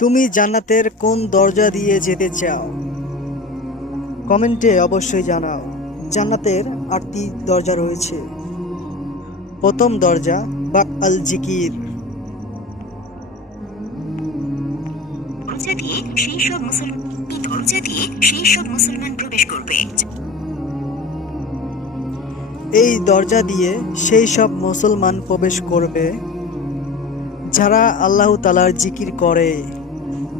তুমি জান্নাতের কোন দরজা দিয়ে যেতে চাও? কমেন্টে অবশ্যই জানাও জান্নাতের আটটি দরজা রয়েছে। প্রথম দরজা বাক আল জিকির। দরজা দিয়ে সেই সব মুসলমান এই দরজা দিয়ে সেই সব মুসলমান প্রবেশ করবে? এই দরজা দিয়ে সেই সব মুসলমান প্রবেশ করবে যারা আল্লাহ তালার জিকির করে।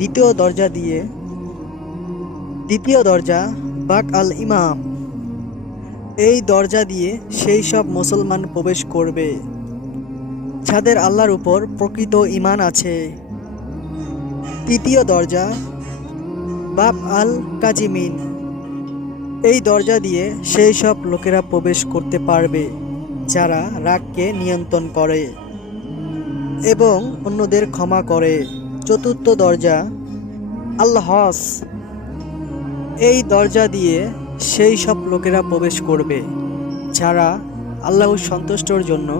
দ্বিতীয় দরজা দিয়ে দ্বিতীয় দরজা বাক আল ইমাম। এই দরজা দিয়ে সেই সব মুসলমান প্রবেশ করবে। যাদের আল্লাহর উপর প্রকৃত ইমান আছে। তৃতীয় দরজা বাপ আল কাজিমিন। এই দরজা দিয়ে সেই সব লোকেরা প্রবেশ করতে পারবে, যারা রাগকে নিয়ন্ত্রণ করে এবং অন্যদের ক্ষমা করে। চতুর্থ দরজা আল্লাহস এই দরজা দিয়ে সেই সব লোকেরা প্রবেশ করবে যারা আল্লাহর সন্তুষ্টর জন্য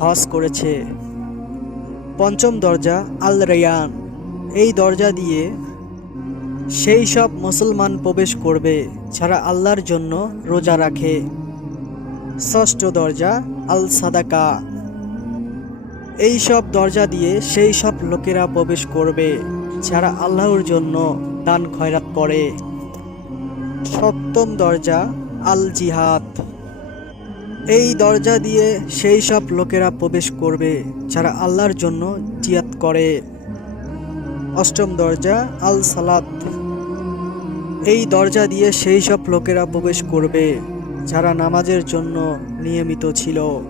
হজ করেছে। পঞ্চম দরজা আল রেয়ান এই দরজা দিয়ে সেই সব মুসলমান প্রবেশ করবে যারা আল্লাহর জন্য রোজা রাখে। ষষ্ঠ দরজা আল সাদাকা এই সব দরজা দিয়ে সেই সব লোকেরা প্রবেশ করবে, যারা আল্লাহর জন্য দান খয়রাত করে। সপ্তম দরজা আল জিহাদ এই দরজা দিয়ে সেই সব লোকেরা প্রবেশ করবে, যারা আল্লাহর জন্য জিয়াদ করে। অষ্টম দরজা আল সালাত এই দরজা দিয়ে সেই সব লোকেরা প্রবেশ করবে, যারা নামাজের জন্য নিয়মিত ছিল।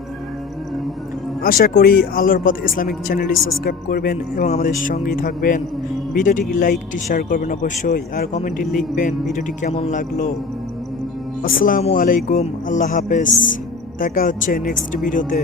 আশা করি আল্লাহর পথ ইসলামিক চ্যানেলটি সাবস্ক্রাইব করবেন এবং আমাদের সঙ্গেই থাকবেন। ভিডিওটি লাইকটি শেয়ার করবেন অবশ্যই, আর কমেন্টটি লিখবেন ভিডিওটি কেমন লাগল। আসসালামু আলাইকুম, আল্লাহ হাফেজ। দেখা হচ্ছে নেক্সট ভিডিওতে